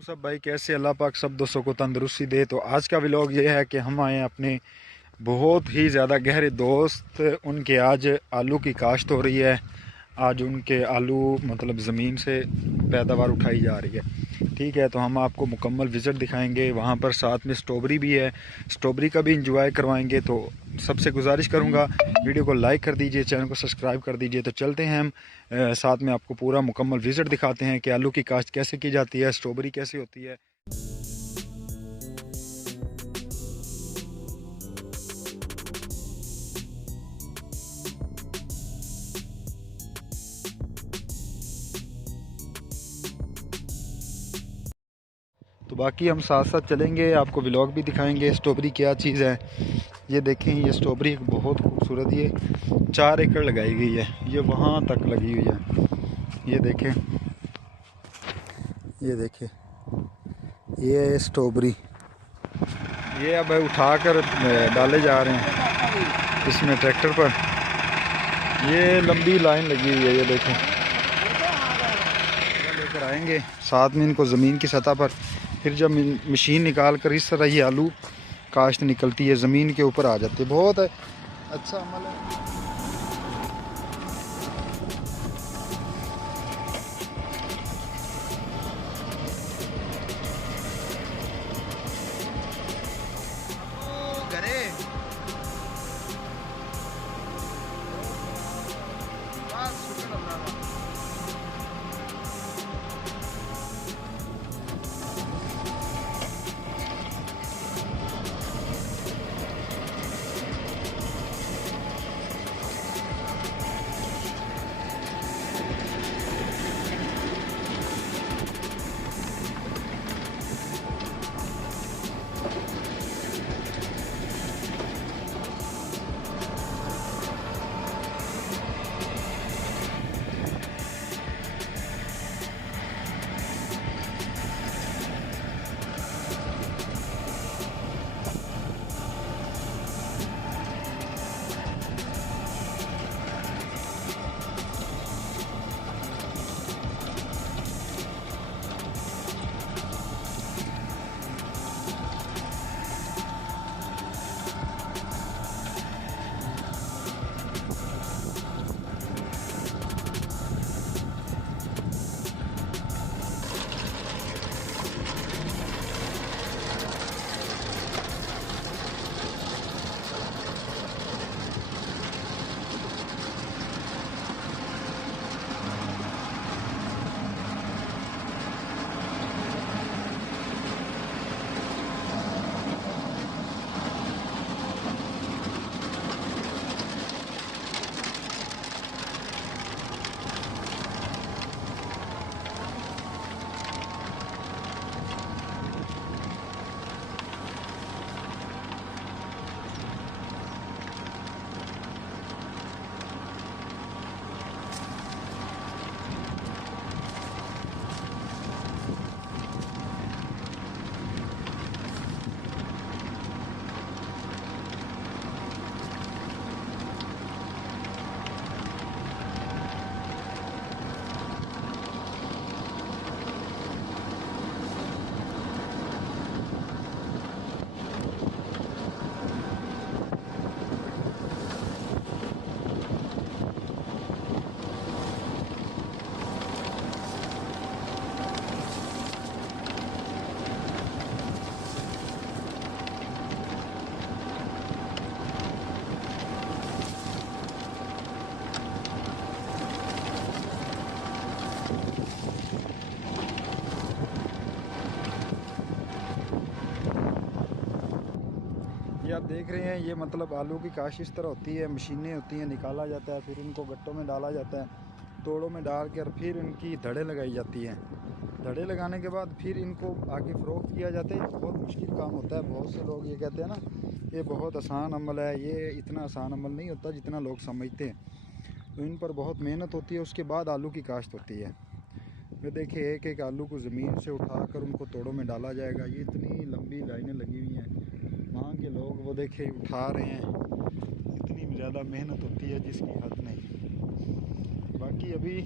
वालेकुम सब भाई, कैसे अल्लाह पाक सब दोस्तों को तंदुरुस्ती दे। तो आज का व्लॉग ये है कि हम आए हैं अपने बहुत ही ज़्यादा गहरे दोस्त उनके आज आलू की काश्त हो रही है। आज उनके आलू मतलब ज़मीन से पैदावार उठाई जा रही है। ठीक है, तो हम आपको मुकम्मल विज़िट दिखाएंगे। वहाँ पर साथ में स्ट्रॉबेरी भी है, स्ट्रॉबेरी का भी इंजॉय करवाएंगे। तो सबसे गुजारिश करूँगा वीडियो को लाइक कर दीजिए, चैनल को सब्सक्राइब कर दीजिए। तो चलते हैं हम साथ में आपको पूरा मुकम्मल विज़िट दिखाते हैं कि आलू की काश्त कैसे की जाती है, स्ट्रॉबेरी कैसी होती है। तो बाकी हम साथ साथ चलेंगे, आपको व्लॉग भी दिखाएंगे स्ट्रॉबेरी क्या चीज़ है। ये देखें, ये स्ट्रॉबेरी एक बहुत खूबसूरत, ये 4 एकड़ लगाई गई है, ये वहाँ तक लगी हुई है। ये देखें, ये देखें, ये है स्ट्रॉबेरी। ये अब उठाकर डाले जा रहे हैं इसमें ट्रैक्टर पर। ये लंबी लाइन लगी हुई है, ये देखें। लेकर आएंगे साथ में इनको ज़मीन की सतह पर, फिर जब मशीन निकाल कर इस तरह ये आलू काश्त निकलती है, ज़मीन के ऊपर आ जाती है। बहुत अच्छा अमल है। ये आप देख रहे हैं, ये मतलब आलू की काश इस तरह होती है। मशीनें होती हैं, निकाला जाता है, फिर इनको गट्टों में डाला जाता है, तोड़ों में डाल कर फिर इनकी धड़े लगाई जाती हैं। धड़े लगाने के बाद फिर इनको आगे फ़रोख्त किया जाता है। बहुत मुश्किल काम होता है। बहुत से लोग ये कहते हैं ना, ये बहुत आसान अमल है। ये इतना आसान अमल नहीं होता जितना लोग समझते हैं। तो इन पर बहुत मेहनत होती है, उसके बाद आलू की काश्त होती है। ये देखिए, एक एक आलू को ज़मीन से उठाकर उनको तोड़ों में डाला जाएगा। ये इतनी लंबी लाइनें लगी हुई हैं, वहाँ के लोग वो देखे उठा रहे हैं। इतनी ज़्यादा मेहनत होती है जिसकी हद नहीं। बाकी अभी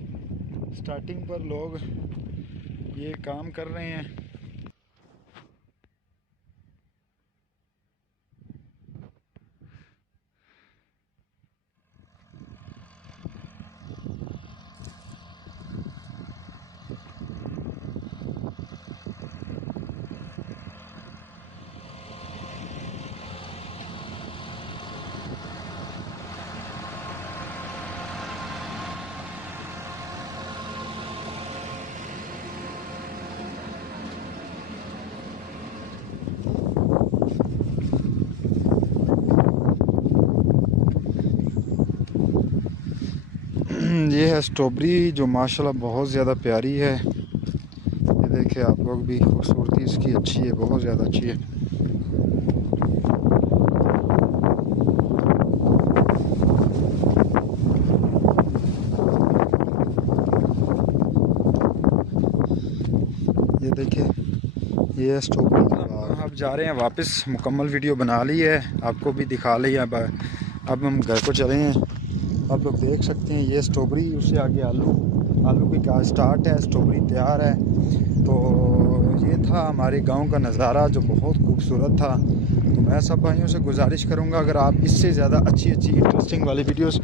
स्टार्टिंग पर लोग ये काम कर रहे हैं। ये है स्ट्रॉबेरी जो माशाल्लाह बहुत ज़्यादा प्यारी है। ये देखिए आप लोग भी, खूबसूरती इसकी अच्छी है, बहुत ज़्यादा अच्छी है। ये देखिए ये है स्ट्रॉबेरी का बाग। अब जा रहे हैं वापस, मुकम्मल वीडियो बना ली है, आपको भी दिखा ली है। अब हम घर को चले हैं। आप लोग देख सकते हैं ये स्ट्रॉबेरी, उससे आगे आलू की का स्टार्ट है, स्ट्रॉबेरी तैयार है। तो ये था हमारे गांव का नज़ारा जो बहुत खूबसूरत था। तो मैं सब भाइयों से गुजारिश करूंगा, अगर आप इससे ज़्यादा अच्छी इंटरेस्टिंग वाली वीडियोस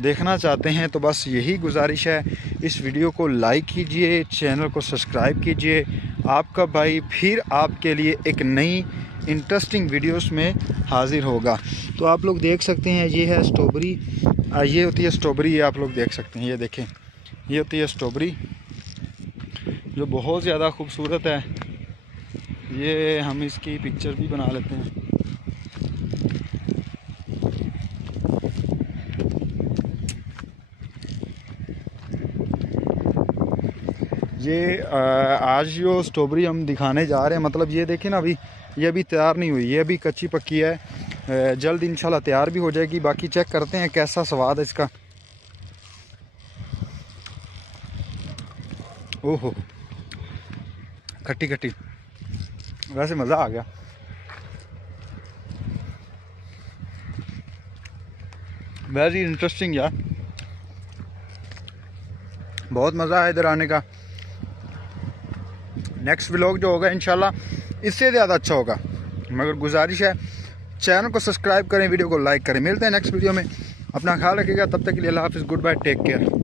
देखना चाहते हैं तो बस यही गुजारिश है, इस वीडियो को लाइक कीजिए, चैनल को सब्सक्राइब कीजिए। आपका भाई फिर आपके लिए एक नई इंटरेस्टिंग वीडियोस में हाजिर होगा। तो आप लोग देख सकते हैं ये है स्ट्रॉबेरी, ये होती है स्ट्रॉबेरी, ये आप लोग देख सकते हैं, ये देखें ये होती है स्ट्रॉबेरी जो बहुत ज़्यादा खूबसूरत है। ये हम इसकी पिक्चर भी बना लेते हैं। ये आज जो स्ट्रॉबेरी हम दिखाने जा रहे हैं, मतलब ये देखें ना, अभी ये अभी तैयार नहीं हुई, ये अभी कच्ची पक्की है। जल्द इंशाल्लाह तैयार भी हो जाएगी। बाकी चेक करते हैं कैसा स्वाद है इसका। ओहो, खट्टी खट्टी, वैसे मज़ा आ गया। वेरी इंटरेस्टिंग यार, बहुत मज़ा आया इधर आने का। नेक्स्ट व्लॉग जो होगा इंशाल्लाह इससे ज़्यादा अच्छा होगा, मगर गुजारिश है चैनल को सब्सक्राइब करें, वीडियो को लाइक करें। मिलते हैं नेक्स्ट वीडियो में, अपना ख्याल रखिएगा, तब तक के लिए अल्लाह हाफिज़, गुड बाय, टेक केयर।